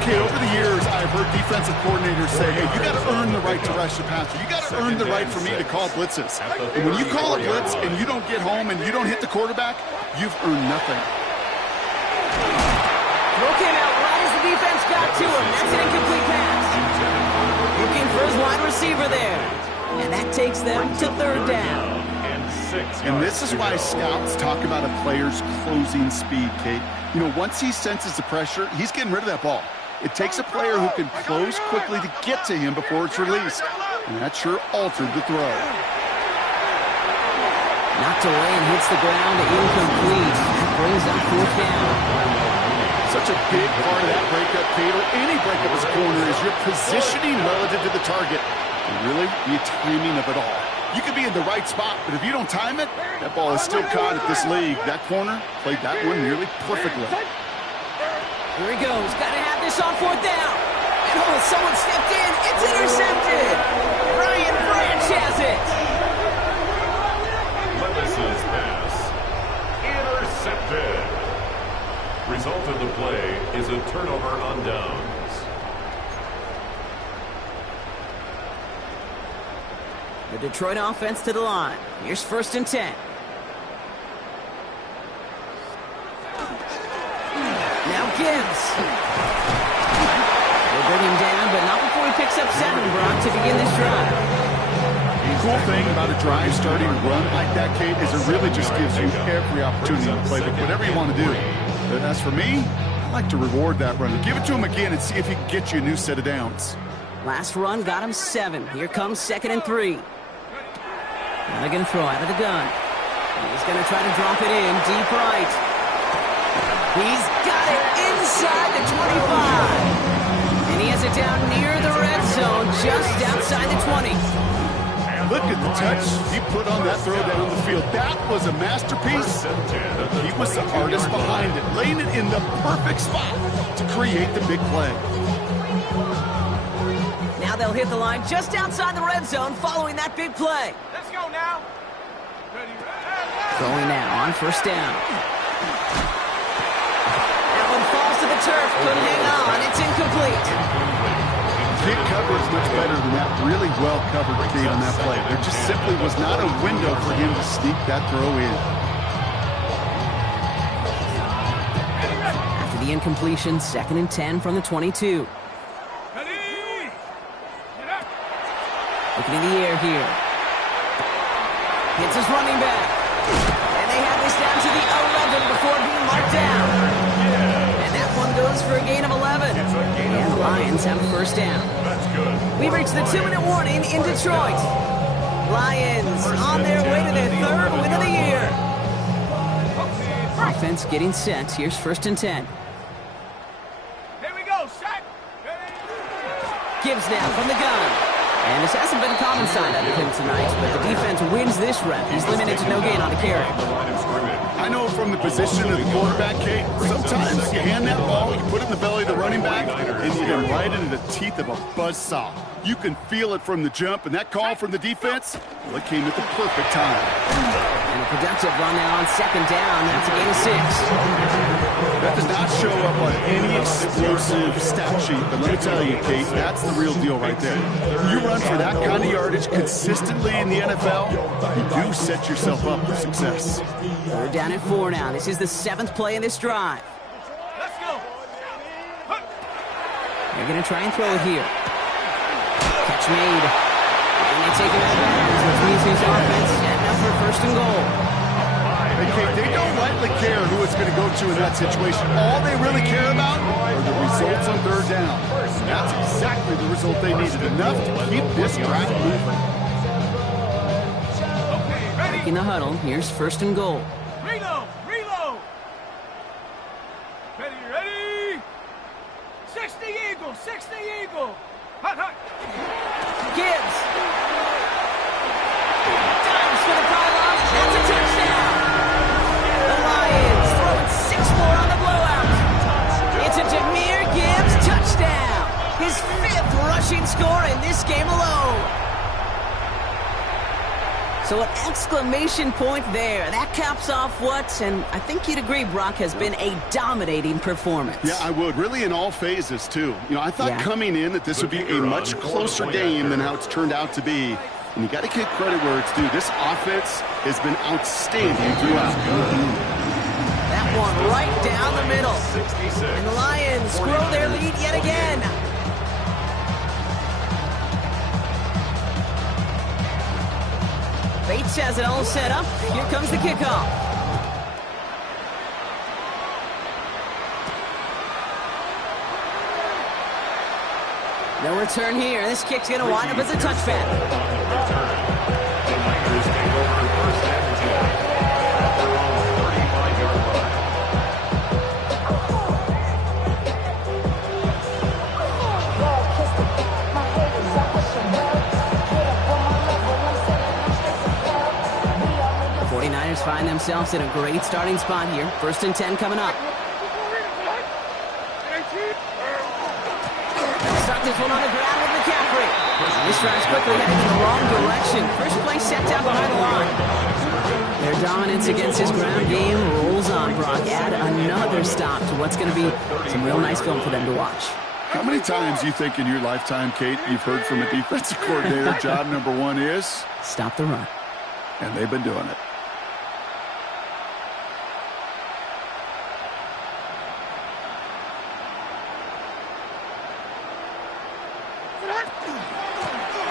Okay, over the years, I've heard defensive coordinators say, hey, you got to earn the right to rush the passer. You got to earn the right for me to call blitzes. And when you call a blitz and you don't get home and you don't hit the quarterback, you've earned nothing. Throw came out right as the defense got to him. That's an incomplete pass. Looking for his wide receiver there. And that takes them to 3rd down. And this is why scouts talk about a player's closing speed, Kate. You know, once he senses the pressure, he's getting rid of that ball. It takes a player who can close quickly to get to him before it's released. And that sure altered the throw. Knocked away and hits the ground, incomplete. That brings up 4th down. Such a big part of that breakup, Kate, or any breakup as a corner, is your positioning relative to the target. And really, the timing of it all. You could be in the right spot, but if you don't time it, that ball is still caught at this league. That corner played that one nearly perfectly. Here he goes. Got to have this on 4th down. And oh, someone stepped in. It's intercepted. Brian Branch has it. Levis's pass. Intercepted. Result of the play is a turnover on downs. The Detroit offense to the line. Here's 1st and 10. Now Gibbs. They'll bring him down, but not before he picks up 7, Brock, to begin this drive. The cool thing about a drive starting a run like that, Kate, is it really just gives you every opportunity to play with whatever you want to do. But as for me, I like to reward that runner. Give it to him again and see if he can get you a new set of downs. Last run got him 7. Here comes 2nd and 3. Now they're going to throw out of the gun. He's going to try to drop it in deep right. He's got it inside the 25. And he has it down near the red zone, just outside the 20. Look at the touch he put on that throw down the field. That was a masterpiece. He was the artist behind it, laying it in the perfect spot to create the big play. Now they'll hit the line just outside the red zone following that big play. Let's go now. Throwing now on 1st down. That one falls to the turf. Couldn't hang on. It's incomplete. Can't cover is much better than that. Really well covered, Kate, on that play. There just simply was not a window for him to sneak that throw in. After the incompletion, 2nd and 10 from the 22. Looking in the air here. Hits his running back. And they have this down to the 11 before being marked down. And that one goes for a gain of 11. And the Lions have a 1st down. We've reached the 2-minute warning in Detroit. Lions on their way to their 3rd win of the year. Offense getting set. Here's 1st and 10. Here we go, set. Gibbs now from the gun. And this hasn't been a common sign out of him tonight, but the defense wins this rep. He's limited to no gain on a carry. I know from the position of the quarterback, Kate, sometimes you hand that ball, you put it in the belly of the running back, and you get right into the teeth of a buzzsaw. You can feel it from the jump, and that call from the defense, well, it came at the perfect time. And a productive run now on 2nd down. That's a gain of 6. That does not show up on any explosive stat sheet, but let me tell you, Kate, that's the real deal right there. You run for that kind of yardage consistently in the NFL, you do set yourself up for success. 3rd down and 4 now. This is the 7th play in this drive. Let's go. They're going to try and throw it here. Catch made. And they take it out of bounds, which means his offense setting up for 1st and goal. Hey, Kate, they don't lightly care who it's going to go to in that situation. All they really care about are the results on 3rd down. And that's exactly the result they needed, enough to keep this drive moving. In the huddle, here's 1st and goal. Reload, reload. Ready. 60 Eagle. Hut. Gibbs. Dives for the pylon. That's a touchdown. The Lions throwing 6 more on the blowout. It's a Jahmyr Gibbs touchdown. His 5th rushing score in this game alone. So an exclamation point there. That caps off what, and I think you'd agree, Brock, has been a dominating performance. Yeah, I would. Really in all phases, too. You know, I thought coming in that this would be a much closer game than how it's turned out to be. And you got to give credit where it's due. This offense has been outstanding throughout. That one right down the middle. And the Lions grow their lead yet again. Bates has it all set up. Here comes the kickoff. No return here. This kick's going to wind up as a touchback. On the return, the Niners take over first and 10 at their own 35-yard line. The 49ers find themselves in a great starting spot here. First and 10 coming up. Start this one on the ground with McCaffrey. This drive's quickly heading in the wrong direction. First play set down behind the line. Their dominance against his ground game rolls on, Brock. Add another stop to what's going to be some real nice film for them to watch. How many times do you think in your lifetime, Kate, you've heard from a defensive coordinator, job number one is? Stop the run. And they've been doing it.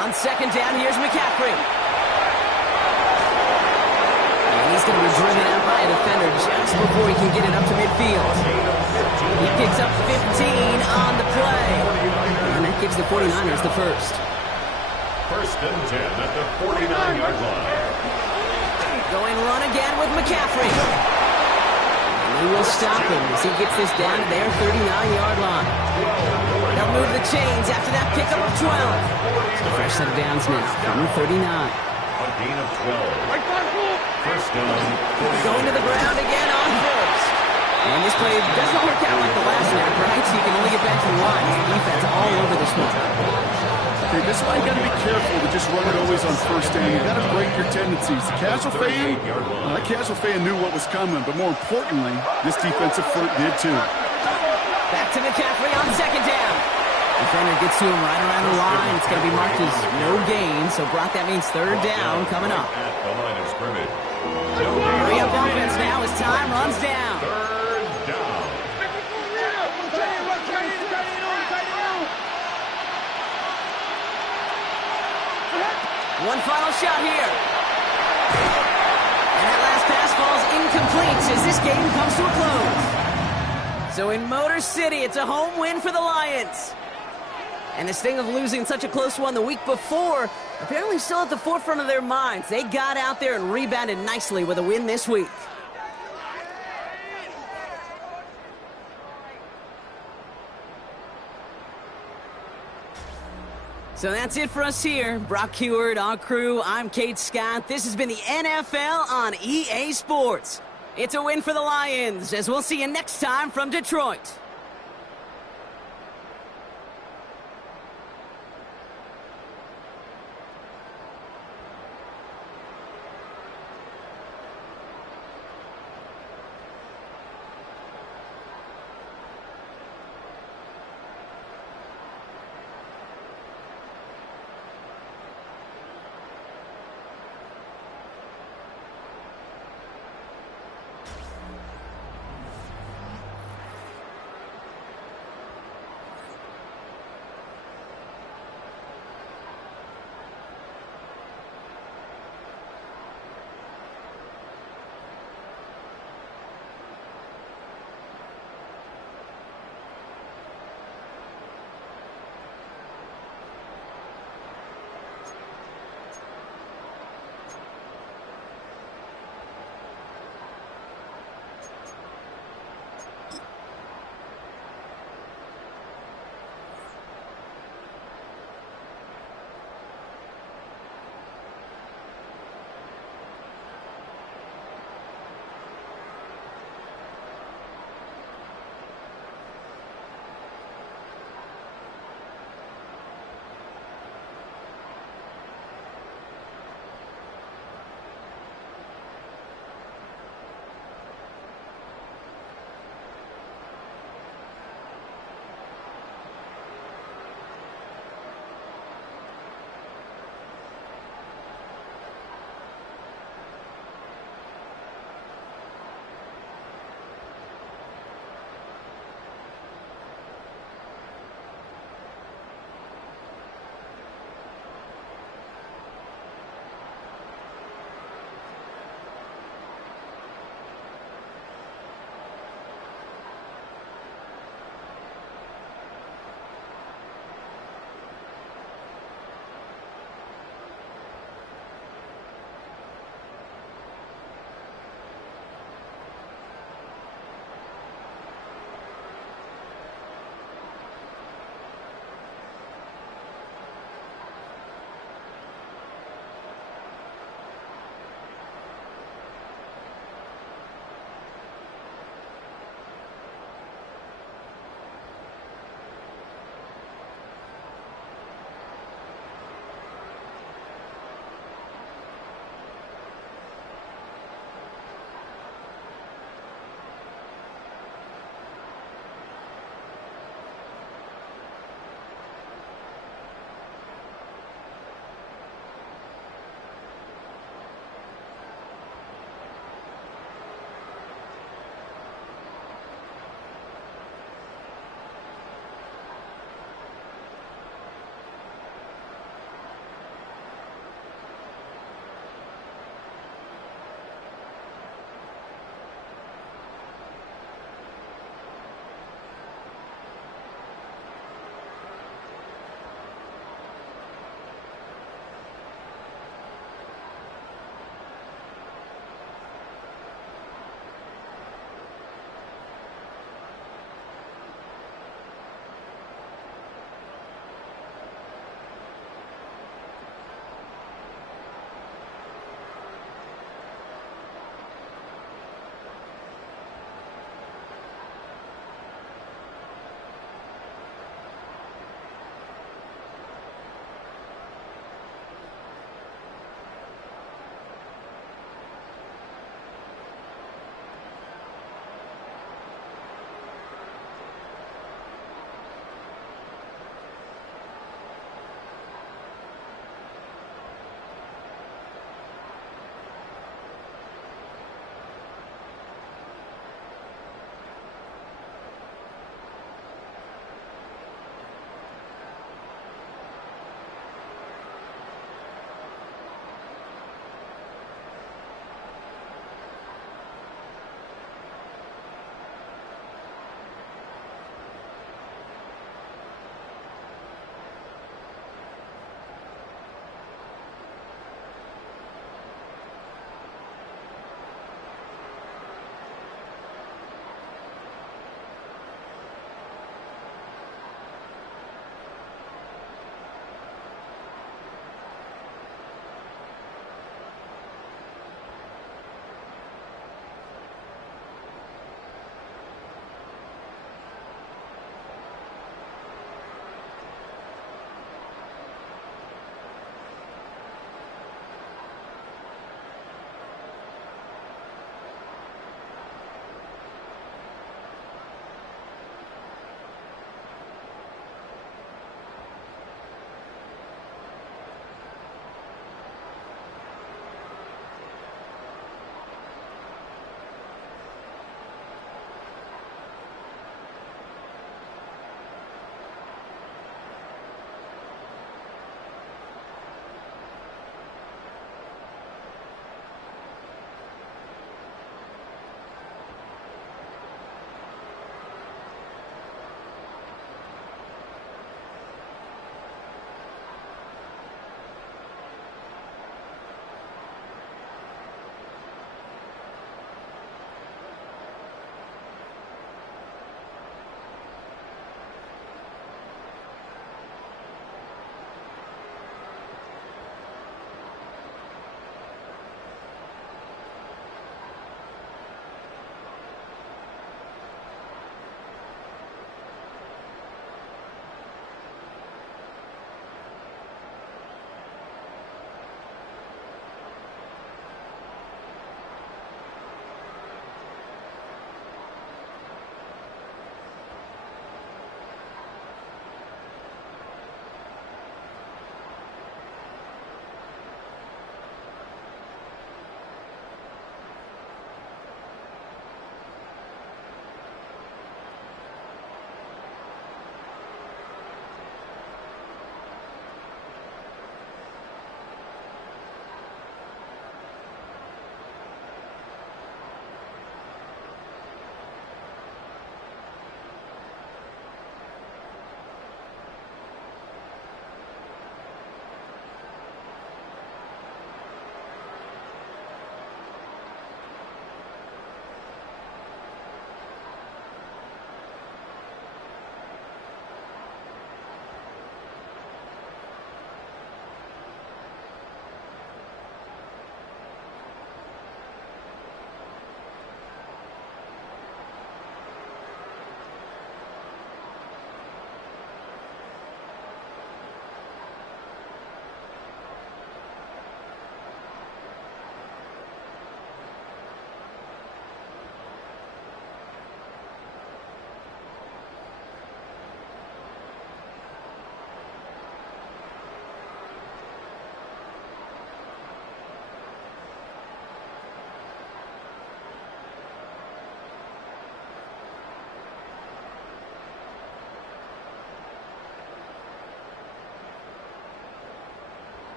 On second down, here's McCaffrey. And he's going to be driven out by a defender just before he can get it up to midfield. He picks up 15 on the play. And that gives the 49ers the first. First and 10 at the 49-yard line. Going run again with McCaffrey. And he will stop him as he gets this down to their 39-yard line. They'll move the chains after that pickup of 12. A fresh set of downs now from the 39. A gain of 12. First down. Going to the ground again on first. And this play doesn't work out like the last snap, right? So you can only get back to the line. The defense all over this one. Okay, this is why you got to be careful to just run it always on first down. You got to break your tendencies. The casual fan, that casual fan knew what was coming, but more importantly, this defensive front did too. Back to McCaffrey on second down. Defender gets to him right around the line. It's going to be marked as no gain. So, Brock, that means third down coming up. At the line of scrimmage. Hurry up offense now as time runs down. Third down. One final shot here. And that last pass falls incomplete as this game comes to a close. So in Motor City, it's a home win for the Lions. And this thing of losing such a close one the week before, apparently still at the forefront of their minds. They got out there and rebounded nicely with a win this week. So that's it for us here. Brock Heward, our crew, I'm Kate Scott. This has been the NFL on EA Sports. It's a win for the Lions, as we'll see you next time from Detroit.